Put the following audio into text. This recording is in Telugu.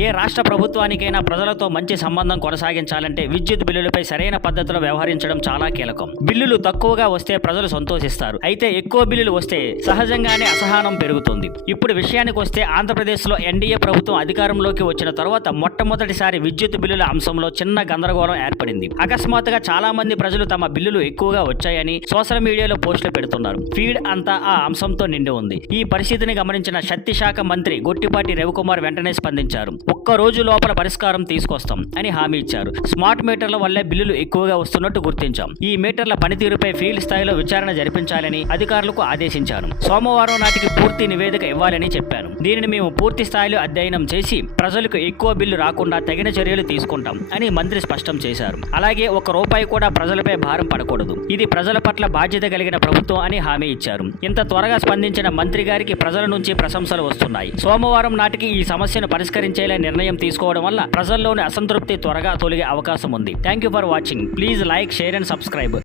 ఏ రాష్ట్ర ప్రభుత్వానికైనా ప్రజలతో మంచి సంబంధం కొనసాగించాలంటే విద్యుత్ బిల్లులపై సరైన పద్ధతిలో వ్యవహరించడం చాలా కీలకం. బిల్లులు తక్కువగా వస్తే ప్రజలు సంతోషిస్తారు. అయితే ఎక్కువ బిల్లులు వస్తే సహజంగానే అసహనం పెరుగుతుంది. ఇప్పుడు విషయానికి వస్తే ఆంధ్రప్రదేశ్లో ఎన్డీఏ ప్రభుత్వం అధికారంలోకి వచ్చిన తర్వాత మొట్టమొదటిసారి విద్యుత్ బిల్లుల అంశంలో చిన్న గందరగోళం ఏర్పడింది. అకస్మాత్తుగా చాలా మంది ప్రజలు తమ బిల్లులు ఎక్కువగా వచ్చాయని సోషల్ మీడియాలో పోస్టులు పెడుతున్నారు. ఫీడ్ అంతా ఆ అంశంతో నిండి ఉంది. ఈ పరిస్థితిని గమనించిన శక్తి శాఖ మంత్రి గొట్టిపాటి రవికుమార్ వెంటనే స్పందించారు. ఒక్క రోజు లోపల పరిష్కారం తీసుకొస్తాం అని హామీ ఇచ్చారు. స్మార్ట్ మీటర్ల వల్లే బిల్లులు ఎక్కువగా వస్తున్నట్టు గుర్తించాం. ఈ మీటర్ల పనితీరుపై ఫీల్డ్ స్థాయిలో విచారణ జరిపించాలని అధికారులకు ఆదేశించాను. సోమవారం నాటికి పూర్తి నివేదిక ఇవ్వాలని చెప్పాను. దీనిని మేము పూర్తి స్థాయిలో అధ్యయనం చేసి ప్రజలకు ఎక్కువ బిల్లు రాకుండా తగిన చర్యలు తీసుకుంటాం అని మంత్రి స్పష్టం చేశారు. అలాగే ఒక్క రూపాయి కూడా ప్రజలపై భారం పడకూడదు. ఇది ప్రజల పట్ల బాధ్యత కలిగిన ప్రభుత్వం అని హామీ ఇచ్చారు. ఇంత త్వరగా స్పందించిన మంత్రి గారికి ప్రజల నుంచి ప్రశంసలు వస్తున్నాయి. సోమవారం నాటికి ఈ సమస్యను పరిష్కరించేలా నిర్ణయం తీసుకోవడం వల్ల ప్రజల్లోని అసంతృప్తి త్వరగా తొలగే అవకాశం ఉంది. Thank you for watching. Please like, share and subscribe.